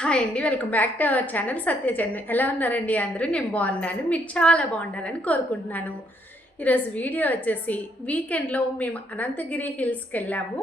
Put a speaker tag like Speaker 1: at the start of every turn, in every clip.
Speaker 1: Hi అండి welcome back to our channel Satya Chandra ఎలా ఉన్నారండి అందరూ? నేను బాగున్నాను మీరు చాలా బాగుండాలని కోరుకుంటున్నాను. ఈరోజు వీడియో వచ్చేసి వీకెండ్లో మేము అనంతగిరి హిల్స్కి వెళ్ళాము.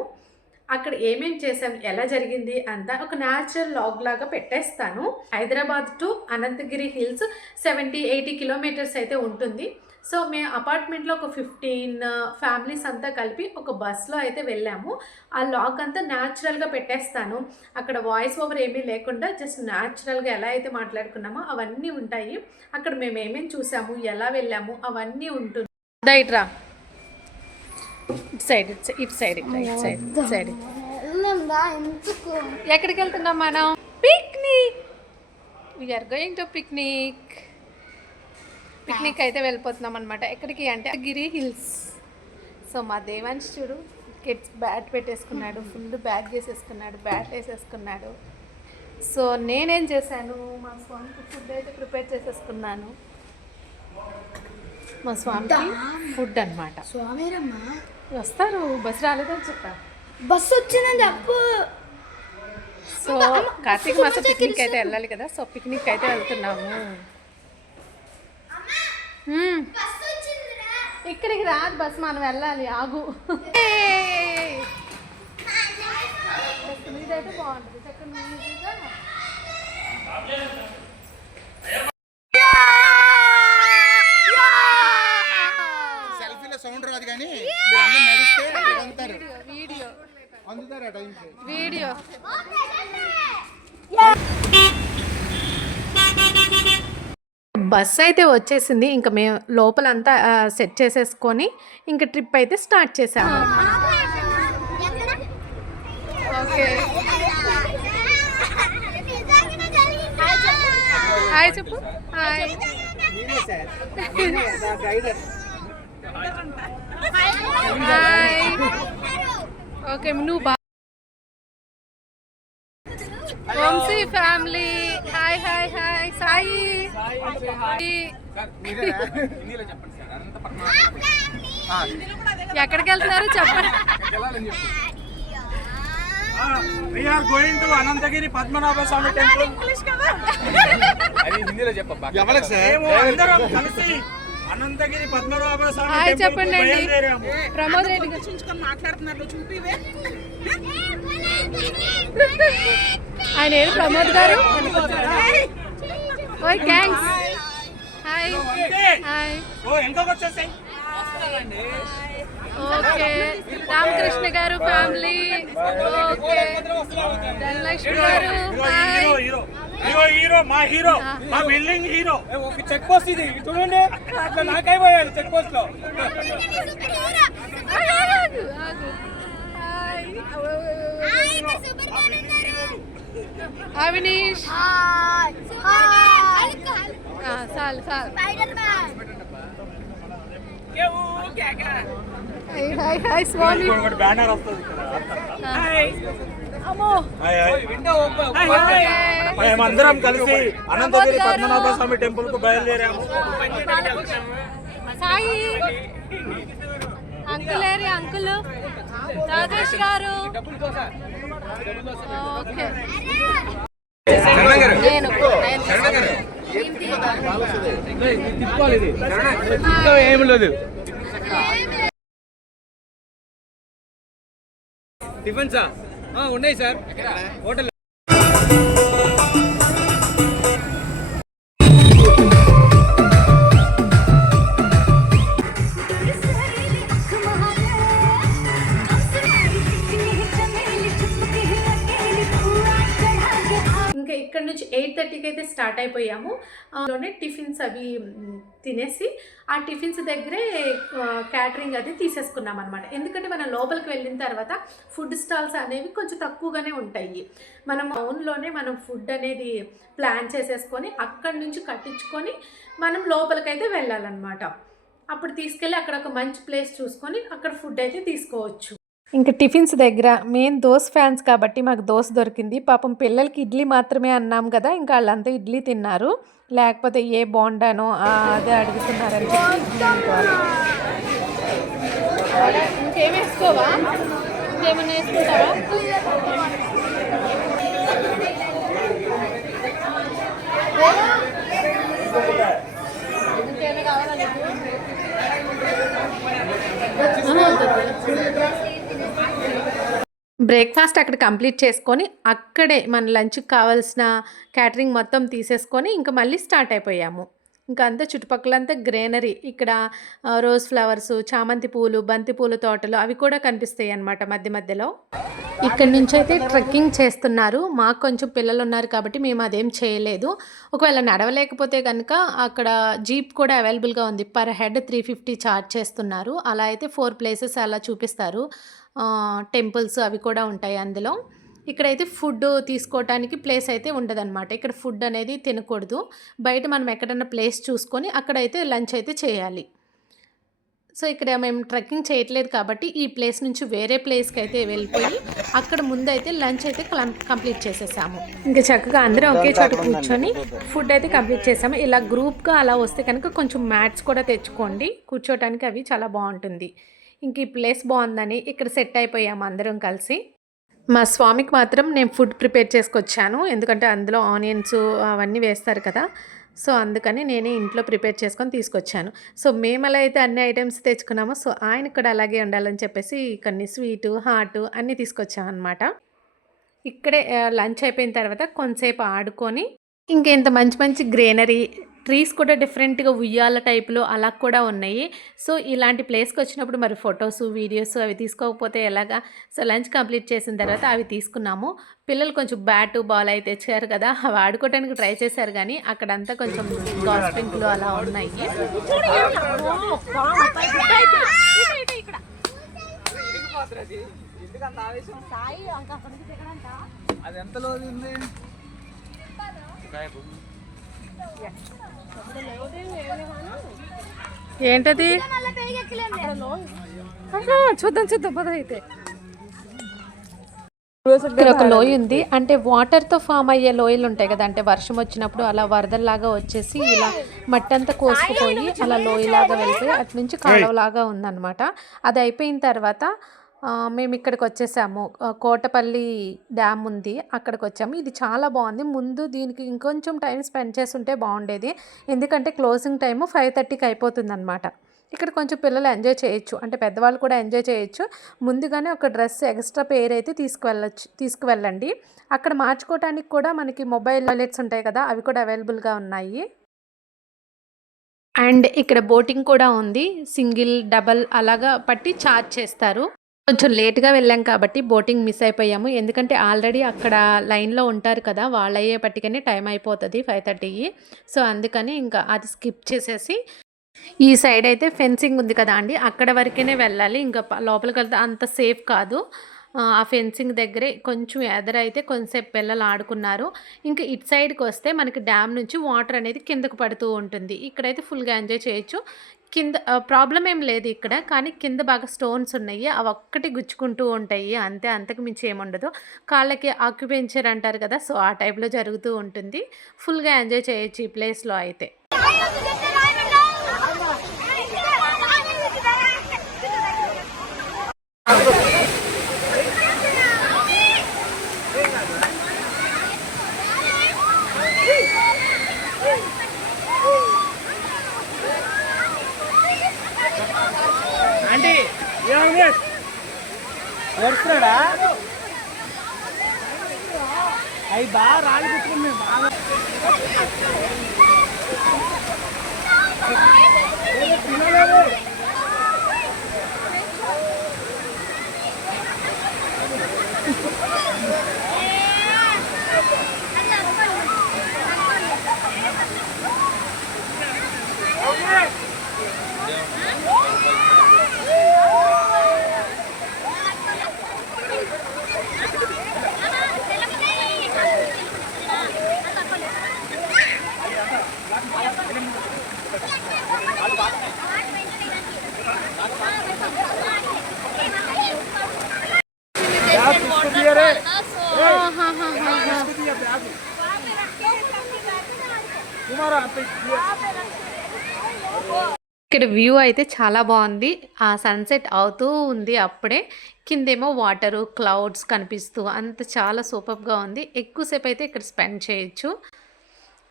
Speaker 1: అక్కడ ఏమేం చేసాం ఎలా జరిగింది అంతా ఒక న్యాచురల్ లాగ్ లాగా పెట్టేస్తాను. Hyderabad to Ananthagiri hills seventy eighty kilometres అయితే ఉంటుంది. సో మేము అపార్ట్మెంట్లో ఒక ఫిఫ్టీన్ ఫ్యామిలీస్ అంతా కలిపి ఒక బస్లో అయితే వెళ్ళాము. ఆ లాక్ అంతా న్యాచురల్గా పెట్టేస్తాను. అక్కడ వాయిస్ ఓవర్ ఏమీ లేకుండా జస్ట్ న్యాచురల్గా ఎలా అయితే మాట్లాడుకున్నామో అవన్నీ ఉంటాయి. అక్కడ మేము ఏమేమి చూసాము ఎలా వెళ్ళాము అవన్నీ ఉంటుంది. డైట్రా ఇటు సైడ్ ఇటు సైడ్, ఇటు సైడ్ ఇటు సైడ్ సైడ్. ఎక్కడికి వెళ్తున్నాం మనం? Picnic. We are going to picnic picnic అయితే వెళ్ళిపోతున్నాం అనమాట ఎక్కడికి అంటే గిరి హిల్స్. సో మా దేవాంశ్ చూడు కిడ్స్ బ్యాట్ పెట్టేసుకున్నాడు ఫుల్ బ్యాగ్ చేసేసుకున్నాడు బ్యాట్ వేసేసుకున్నాడు. సో నేనేం చేశాను మా స్వామికి ఫుడ్ అయితే ప్రిపేర్ చేసేసుకున్నాను. మా స్వామికి ఫుడ్ అనమాట
Speaker 2: స్వామిరమ్మా.
Speaker 1: వస్తారు బస్ రాలేదని చెప్పా.
Speaker 2: బస్సు వచ్చిందని చెప్పు.
Speaker 1: సో కార్తీక మాసం పిక్నిక్ అయితే వెళ్ళాలి కదా సో పిక్నిక్ అయితే వెళ్తున్నాము. ఇక్కడికి రాదు బస్ మనం వెళ్ళాలి. ఆగు. ఇదైతే బాగుంటుంది. చక్కగా నీట్గా.
Speaker 3: సెల్ఫీలో సౌండ్ రాదు కానీ మీరు అందరూ నడిస్తే అక్కడ అందుతారు.
Speaker 1: వీడియో.
Speaker 3: అందుతారు
Speaker 1: వీడియో. బస్ అయితే వచ్చేసింది. ఇంకా మేము లోపలంతా సెట్ చేసేసుకొని ఇంకా ట్రిప్ అయితే స్టార్ట్ చేసాము ఓకే. హాయ్ చెప్పు. హాయ్. హాయ్. ఓకే నువ్వు వంశీ ఫ్యామిలీ. ఎక్కడికి వెళ్తున్నారు చెప్పండి.
Speaker 4: we are going to Ananthagiri Padmanabha Swamy temple
Speaker 3: ఎవరికి సార్?
Speaker 4: మేము అందరం కలిసి అనంతగిరి పద్మనాభ స్వామి టెంపుల్
Speaker 1: చెప్పండి అండి ప్రమోద్ రెడ్డి గారు. ఆయన ఏడు ప్రమోద్ గారు? ఓయ్ థ్యాంక్స్ హాయ్. హాయ్
Speaker 4: ఓ ఎంతకు వచ్చేసాయి?
Speaker 1: ఓకే రామకృష్ణ గారు family okay Dhanalakshmi garu hi
Speaker 4: hero hero hero hero మా హీరో మా బిల్డింగ్ హీరో ఒక చెక్ పోస్ట్ ఇది చూడండి. అట్లా నాకైపోయాడు చెక్
Speaker 1: పోస్ట్లో. హాయ్. అవినీష్. చాలు చాలు. Hi hi hi Swamy.
Speaker 4: ఒకటి బ్యానర్ వస్తుంది
Speaker 1: అమ్మో.
Speaker 4: Hi, hi. Hi, hi. మేమందరం కలిసి అనంతగిరి పద్మనాభ స్వామి టెంపుల్కు బయలుదేరాము.
Speaker 1: సాయి. అంకుల్ ఏరి అంకుల్. రాజేష్ గారు.
Speaker 4: ఏం లేదు.
Speaker 5: టిఫిన్సా ఆ, ఉన్నాయి సార్. హోటల్.
Speaker 1: ఎయిట్ థర్టీకి అయితే స్టార్ట్ అయిపోయాము. అందులోనే టిఫిన్స్ అవి తినేసి ఆ టిఫిన్స్ దగ్గరే క్యాటరింగ్ అది తీసేసుకున్నాం అనమాట ఎందుకంటే మనం లోపలికి వెళ్ళిన తర్వాత ఫుడ్ స్టాల్స్ అనేవి కొంచెం తక్కువగానే ఉంటాయి. మనం టౌన్లోనే మనం ఫుడ్ అనేది ప్లాన్ చేసేసుకొని అక్కడి నుంచి కట్టించుకొని మనం లోపలికైతే వెళ్ళాలన్నమాట. అప్పుడు తీసుకెళ్ళి అక్కడ ఒక మంచి ప్లేస్ చూసుకొని అక్కడ ఫుడ్ అయితే తీసుకోవచ్చు. ఇంకా టిఫిన్స్ దగ్గర మెయిన్ దోస్ ఫ్యాన్స్ కాబట్టి మాకు దోశ దొరికింది. పాపం పిల్లలకి ఇడ్లీ మాత్రమే అన్నాం కదా ఇంకా వాళ్ళంతా ఇడ్లీ తిన్నారు. లేకపోతే ఏ బోండానో ఆ, అదే అడుగుతున్నారని చెప్పి. ఇంకేం వేసుకోవా? ఇంకేమన్నా వేసుకుంటావా? బ్రేక్ఫాస్ట్ అక్కడ కంప్లీట్ చేసుకొని అక్కడే మన లంచ్కి కావాల్సిన క్యాటరింగ్ మొత్తం తీసేసుకొని ఇంకా మళ్ళీ స్టార్ట్ అయిపోయాము. ఇంకా అంతా చుట్టుపక్కలంతా గ్రీనరీ. ఇక్కడ రోజ్ ఫ్లవర్స్ చామంతి పూలు బంతి పూల తోటలు అవి కూడా కనిపిస్తాయి అన్నమాట మధ్య మధ్యలో. ఇక్కడ నుంచి అయితే ట్రెక్కింగ్ చేస్తున్నారు. మాకు కొంచెం పిల్లలు ఉన్నారు కాబట్టి మేము అదేం చేయలేదు. ఒకవేళ నడవలేకపోతే కనుక అక్కడ జీప్ కూడా అవైలబుల్గా ఉంది. Per head three fifty charge చేస్తున్నారు. అలా అయితే ఫోర్ ప్లేసెస్ అలా చూపిస్తారు. టెంపుల్స్ అవి కూడా ఉంటాయి అందులో. ఇక్కడైతే ఫుడ్ తీసుకోవడానికి ప్లేస్ అయితే ఉండదన్నమాట. ఇక్కడ ఫుడ్ అనేది తినకూడదు. బయట మనం ఎక్కడన్నా ప్లేస్ చూసుకొని అక్కడైతే లంచ్ అయితే చేయాలి. సో ఇక్కడ మేము ట్రెక్కింగ్ చేయట్లేదు కాబట్టి ఈ ప్లేస్ నుంచి వేరే ప్లేస్కి అయితే వెళ్ళిపోయి అక్కడ ముందు అయితే లంచ్ అయితే క్లం- కంప్లీట్ చేసేసాము. ఇంకా చక్కగా అందరం ఒకే చోట కూర్చొని ఫుడ్ అయితే కంప్లీట్ చేసాము. ఇలా గ్రూప్గా అలా వస్తే కనుక కొంచెం మ్యాట్స్ కూడా తెచ్చుకోండి. కూర్చోటానికి అవి చాలా బాగుంటుంది. ఇంక ఈ ప్లేస్ బాగుందని ఇక్కడ సెట్ అయిపోయాము అందరం కలిసి. మా స్వామికి మాత్రం నేను ఫుడ్ ప్రిపేర్ చేసుకొచ్చాను. ఎందుకంటే అందులో ఆనియన్స్ అవన్నీ వేస్తారు కదా. సో అందుకని నేనే ఇంట్లో ప్రిపేర్ చేసుకొని తీసుకొచ్చాను. సో మేము ఎలా అయితే అన్ని ఐటమ్స్ తెచ్చుకున్నామో సో ఆయన కూడా అలాగే ఉండాలని చెప్పేసి కొన్ని స్వీటు హాటు అన్నీ తీసుకొచ్చాం అనమాట ఇక్కడే లంచ్ అయిపోయిన తర్వాత కొంతసేపు ఆడుకొని ఇంకెంత మంచి మంచి గ్రీనరీ ట్రీస్ కూడా డిఫరెంట్గా ఉయ్యాల టైప్లో అలా కూడా ఉన్నాయి. సో ఇలాంటి ప్లేస్కి వచ్చినప్పుడు మరి ఫొటోస్ వీడియోస్ అవి తీసుకోకపోతే ఎలాగా? సో లంచ్ కంప్లీట్ చేసిన తర్వాత అవి తీసుకున్నాము. పిల్లలు కొంచెం బ్యాట్ బాల్ అయితే తెచ్చారు కదా అవి ఆడుకోవడానికి ట్రై చేశారు కానీ అక్కడంతా కొంచెం గాస్పింగ్లు అలా ఉన్నాయి.
Speaker 5: అది ఎంత లోది ఉంది?
Speaker 1: ఏంటది? చూద్దాం చూద్దాం పద అయితే. ఇక్కడ ఒక లోయ ఉంది. అంటే వాటర్తో ఫామ్ అయ్యే లోయలు ఉంటాయి కదా. అంటే వర్షం వచ్చినప్పుడు అలా వరదల్లాగా వచ్చేసి ఇలా మట్టి అంతా కోసుకుపోయి అలా లోయలాగా వెళ్ళిపోయి అటు నుంచి కాలువలాగా ఉందన్నమాట. అది అయిపోయిన తర్వాత మేము ఇక్కడికి వచ్చేసాము కోటపల్లి డ్యామ్ ఉంది అక్కడికి వచ్చాము ఇది చాలా బాగుంది. ముందు దీనికి ఇంకొంచెం టైం స్పెండ్ చేస్తుంటే బాగుండేది. ఎందుకంటే క్లోజింగ్ టైము ఫైవ్ థర్టీకి అయిపోతుంది అనమాట ఇక్కడ కొంచెం పిల్లలు ఎంజాయ్ చేయొచ్చు. అంటే పెద్దవాళ్ళు కూడా ఎంజాయ్ చేయొచ్చు. ముందుగానే ఒక డ్రెస్ ఎక్స్ట్రా పేర్ అయితే తీసుకువెళ్ళచ్చు తీసుకువెళ్ళండి. అక్కడ మార్చుకోవడానికి కూడా మనకి మొబైల్ వాలెట్స్ ఉంటాయి కదా అవి కూడా అవైలబుల్గా ఉన్నాయి. అండ్ ఇక్కడ బోటింగ్ కూడా ఉంది. సింగిల్ డబల్ అలాగా పట్టి ఛార్జ్ చేస్తారు. కొంచెం లేట్గా వెళ్ళాం కాబట్టి బోటింగ్ మిస్ అయిపోయాము. ఎందుకంటే ఆల్రెడీ అక్కడ లైన్లో ఉంటారు కదా వాళ్ళు అయ్యేపట్టికనే టైం అయిపోతుంది ఫైవ్ థర్టీకి సో అందుకని ఇంకా అది స్కిప్ చేసేసి ఈ సైడ్ అయితే ఫెన్సింగ్ ఉంది కదా అండి అక్కడ వరకేనే వెళ్ళాలి. ఇంకా లోపలికి వెళ్తే అంత సేఫ్ కాదు. ఆ, ఫెన్సింగ్ దగ్గరే కొంచెం ఎదరైతే కొంతసేపు పిల్లలు ఆడుకున్నారు. ఇంకా ఇటు సైడ్కి వస్తే మనకి డ్యామ్ నుంచి వాటర్ అనేది కిందకు పడుతూ ఉంటుంది. ఇక్కడైతే ఫుల్గా ఎంజాయ్ చేయొచ్చు. కింద ప్రాబ్లం ఏం లేదు ఇక్కడ కానీ కింద బాగా స్టోన్స్ ఉన్నాయి. అవి ఒక్కటి గుచ్చుకుంటూ ఉంటాయి. అంతే అంతకు మించి ఏముండదు కాళ్ళకి ఆక్యుపెంచర్ అంటారు కదా సో ఆ టైప్లో జరుగుతూ ఉంటుంది. ఫుల్గా ఎంజాయ్ చేయొచ్చు ఈ ప్లేస్లో అయితే.
Speaker 4: వస్తున్నాడా అవి బాగా రాళ్ళు పెట్టుకుంది బాగా బ్యాగ్
Speaker 1: ఇక్కడ వ్యూ అయితే చాలా బాగుంది. ఆ సన్సెట్ అవుతూ ఉంది అప్పుడే. కిందేమో వాటరు క్లౌడ్స్ కనిపిస్తూ అంత చాలా సూపర్గా ఉంది. ఎక్కువసేపు అయితే ఇక్కడ స్పెండ్ చేయొచ్చు.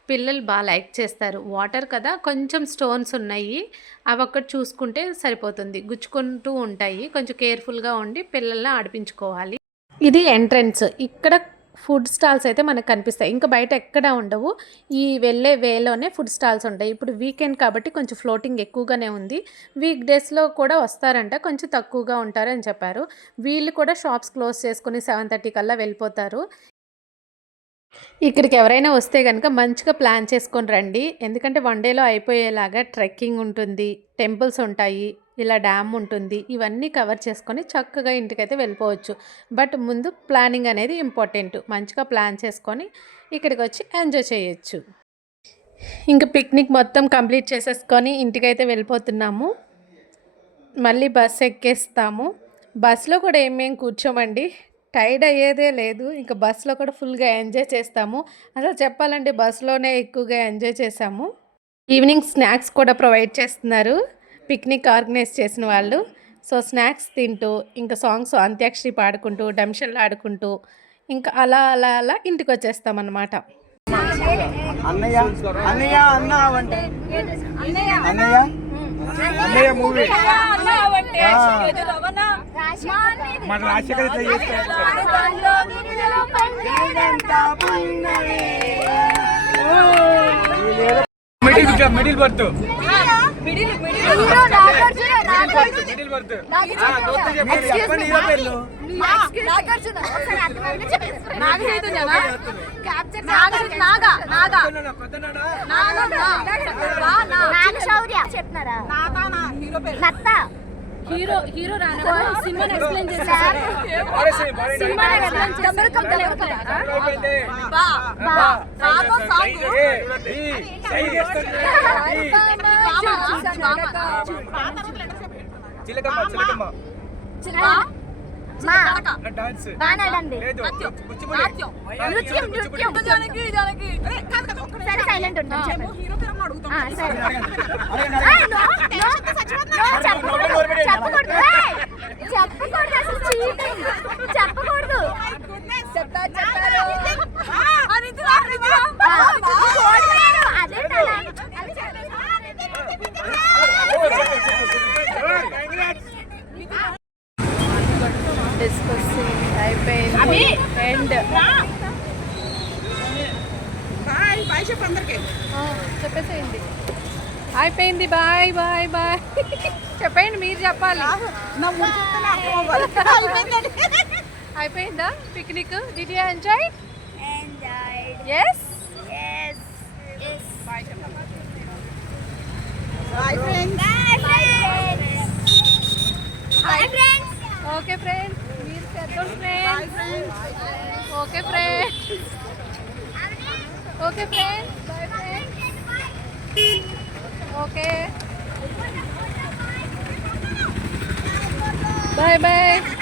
Speaker 1: పిల్లలు బాగా లైక్ చేస్తారు. వాటర్ కదా కొంచెం స్టోన్స్ ఉన్నాయి. అవి ఒక్కటి చూసుకుంటే సరిపోతుంది. గుచ్చుకుంటూ ఉంటాయి. కొంచెం కేర్ఫుల్గా ఉండి పిల్లల్ని ఆడిపించుకోవాలి. ఇది ఎంట్రన్స్ ఇక్కడ ఫుడ్ స్టాల్స్ అయితే మనకు కనిపిస్తాయి. ఇంకా బయట ఎక్కడ ఉండవు. ఈ వెళ్ళే వేలోనే ఫుడ్ స్టాల్స్ ఉంటాయి. ఇప్పుడు వీకెండ్ కాబట్టి కొంచెం ఫ్లోటింగ్ ఎక్కువగానే ఉంది. వీక్ డేస్లో కూడా వస్తారంట. కొంచెం తక్కువగా ఉంటారని చెప్పారు. వీళ్ళు కూడా షాప్స్ క్లోజ్ చేసుకుని సెవెన్ థర్టీ కల్లా వెళ్ళిపోతారు. ఇక్కడికి ఎవరైనా వస్తే కనుక మంచిగా ప్లాన్ చేసుకొని రండి. ఎందుకంటే వన్ డేలో అయిపోయేలాగా ట్రెక్కింగ్ ఉంటుంది. టెంపుల్స్ ఉంటాయి. ఇలా డ్యామ్ ఉంటుంది. ఇవన్నీ కవర్ చేసుకొని చక్కగా ఇంటికైతే వెళ్ళిపోవచ్చు. బట్ ముందు ప్లానింగ్ అనేది ఇంపార్టెంట్. మంచిగా ప్లాన్ చేసుకొని ఇక్కడికి వచ్చి ఎంజాయ్ చేయొచ్చు. ఇంకా పిక్నిక్ మొత్తం కంప్లీట్ చేసేసుకొని ఇంటికైతే వెళ్ళిపోతున్నాము. మళ్ళీ బస్ ఎక్కేస్తాము. బస్సులో కూడా ఏమేం కూర్చోమండి? టైర్డ్ అయ్యేదే లేదు. ఇంకా బస్సులో కూడా ఫుల్గా ఎంజాయ్ చేస్తాము. అసలు చెప్పాలంటే బస్సులోనే ఎక్కువగా ఎంజాయ్ చేసాము ఈవినింగ్ స్నాక్స్ కూడా ప్రొవైడ్ చేస్తున్నారు. పిక్నిక్ ఆర్గనైజ్ చేసిన వాళ్ళు. సో స్నాక్స్ తింటూ ఇంకా సాంగ్స్ అంత్యాక్షరి పాడుకుంటూ డమ్షన్లు ఆడుకుంటూ ఇంకా అలా అలా అలా ఇంటికి వచ్చేస్తామన్నమాట
Speaker 4: అన్నయ్య అన్నయ్య అన్న అంటే అన్నయ్య? అన్నయ్య మూవీ. మన రాజశేఖర్ ఇట్లా middle middle berth middle berth చెప్పండి. హీరో పేర్లు.
Speaker 2: చెప్తున్నారా నత్త
Speaker 1: హీరో హీరో రానా సినిమా ఎక్స్ప్లెయిన్
Speaker 4: చిలకమ్మ చిలకమ్మ
Speaker 2: మా
Speaker 4: డాన్స్
Speaker 2: బాగాడండి
Speaker 4: లేదు కూచిపూడి
Speaker 2: నృత్యం నృత్యం సరే సైలెంట్ ఉంటాం చెప్పండి no, no, no, చెప్పకూడదు. చెప్పకూడదు. ఏయ్, చెప్పకూడదు. అసలు cheating. చెప్పకూడదు ఆ, చూడలేరు. అదే కదా.
Speaker 1: డిస్కసింగ్ అయిపోయింది. అండ్ చెప్పేసేయండి. అయిపోయింది బాయ్ బాయ్ బాయ్. చెప్పండి మీరు చెప్పాలి. అయిపోయిందా? Picnic did you enjoy. Yes
Speaker 2: Yes. Yes.
Speaker 1: Bye. Okay friends పెద్ద friends okay friends okay friends bye friends okay bye bye